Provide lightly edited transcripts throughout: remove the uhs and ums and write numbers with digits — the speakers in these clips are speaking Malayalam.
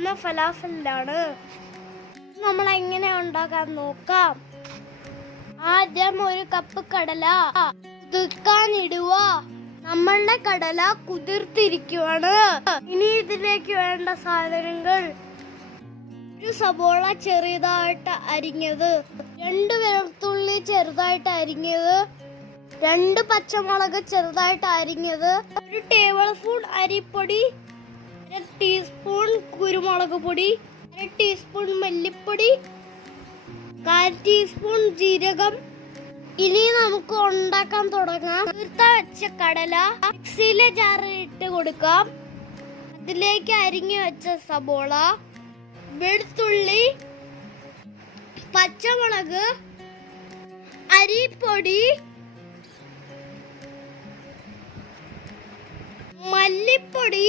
പോകുന്ന ഫലാഫലാണ്. നമ്മൾ എങ്ങനെ ഉണ്ടാക്കാൻ നോക്കാം. ആദ്യം ഒരു കപ്പ് കടല കുതിർക്കാനിടുക. നമ്മളുടെ കടല കുതിർത്തിരിക്കുവാണ്. ഇനി ഇതിലേക്ക് വേണ്ട സാധനങ്ങൾ: ഒരു സബോള ചെറുതായിട്ട് അരിഞ്ഞത്, 2 വെളുത്തുള്ളി ചെറുതായിട്ട് അരിഞ്ഞത്, 2 പച്ചമുളക് ചെറുതായിട്ട് അരിഞ്ഞത്, 1 ടേബിൾ സ്പൂൺ അരിപ്പൊടി, 1 ടീസ്പൂൺ കുരുമുളക് പൊടി, 1 ടീസ്പൂൺ മല്ലിപ്പൊടി, 1/4 ടീസ്പൂൺ ജീരകം. ഇനി നമുക്ക് ഉണ്ടാക്കാൻ തുടങ്ങാം. കുതിർത്ത വെച്ച കടല മിക്സിയിലെ ജാറിൽ ഇട്ട് കൊടുക്കാം. അതിലേക്ക് അരിഞ്ഞു വെച്ച സബോള, വെളുത്തുള്ളി, പച്ചമുളക്, അരിപ്പൊടി, മല്ലിപ്പൊടി,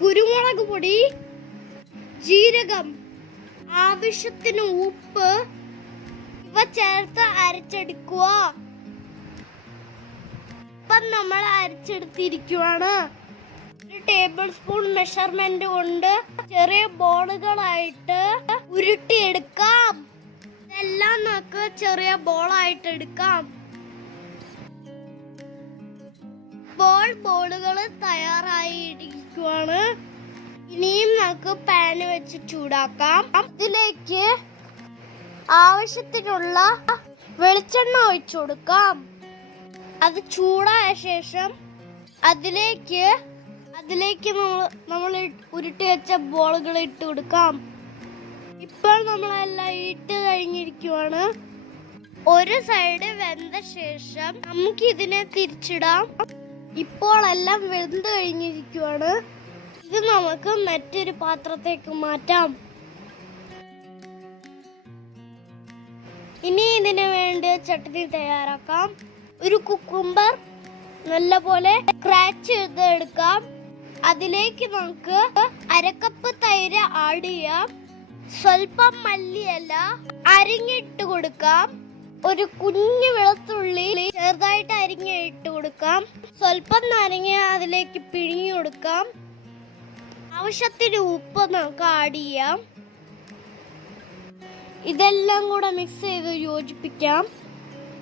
കുരുമുളക് പൊടി, ജീരകം, ആവശ്യത്തിന് ഉപ്പ് ഇവ ചേർത്ത് അരച്ചെടുക്കുക. ഇപ്പം നമ്മൾ അരച്ചെടുത്തിരിക്കുവാണ്. 1 ടേബിൾ സ്പൂൺ മെഷർമെന്റ് കൊണ്ട് ചെറിയ ബോളുകളായിട്ട് ഉരുട്ടിയെടുക്കാം. ഇതെല്ലാം നമുക്ക് ചെറിയ ബോളായിട്ട് എടുക്കാം. ബോളുകൾ തയ്യാറായിരിക്കുവാണ്. ഇനിയും നമുക്ക് പാന് വെച്ച് ചൂടാക്കാം. ഇതിലേക്ക് ആവശ്യത്തിനുള്ള വെളിച്ചെണ്ണ ഒഴിച്ചു കൊടുക്കാം. അത് ചൂടായ ശേഷം അതിലേക്ക് നമ്മൾ ഉരുട്ടി വെച്ച ബോളുകൾ ഇട്ട് കൊടുക്കാം. ഇപ്പോൾ നമ്മളെല്ലാം ഇട്ട് കഴിഞ്ഞിരിക്കുവാണ്. ഒരു സൈഡ് വെന്ത ശേഷം നമുക്ക് ഇതിനെ തിരിച്ചിടാം. ഇപ്പോൾ എല്ലാം വെന്ത് കഴിഞ്ഞിരിക്കുവാണ്. ഇത് നമുക്ക് മറ്റൊരു പാത്രത്തേക്ക് മാറ്റാം. ഇനി ഇതിനു വേണ്ടി ചട്നി തയ്യാറാക്കാം. ഒരു കുക്കുംബർ നല്ലപോലെ സ്ക്രാച്ച് ചെയ്തെടുക്കാം. അതിലേക്ക് നമുക്ക് 1/2 കപ്പ് തൈര് ആഡ് ചെയ്യാം. സ്വല്പം മല്ലിയില അരിഞ്ഞിട്ട് കൊടുക്കാം. ഒരു കുഞ്ഞു വെളുത്തുള്ളി ചെറുതായിട്ട് അരിഞ്ഞിട്ട് കൊടുക്കാം. സ്വല്പം നാരങ്ങ അതിലേക്ക് പിഴിഞ്ഞു കൊടുക്കാം. ആവശ്യത്തിന് ഉപ്പ് നമുക്ക് ആഡ് ചെയ്യാം. ഇതെല്ലാം കൂടെ മിക്സ് ചെയ്ത് യോജിപ്പിക്കാം.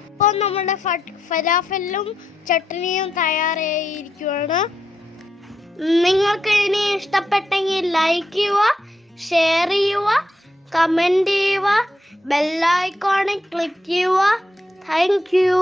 ഇപ്പോൾ നമ്മുടെ ഫലാഫലും ചട്നിയും തയ്യാറായിരിക്കുകയാണ്. നിങ്ങൾക്ക് ഇനി ഇഷ്ടപ്പെട്ടെങ്കിൽ ലൈക്ക് ചെയ്യുക, ഷെയർ ചെയ്യുക, കമന്റ് ചെയ്യുക, ബെൽ ഐക്കോണിൽ ക്ലിക്ക് ചെയ്യുക. Thank you.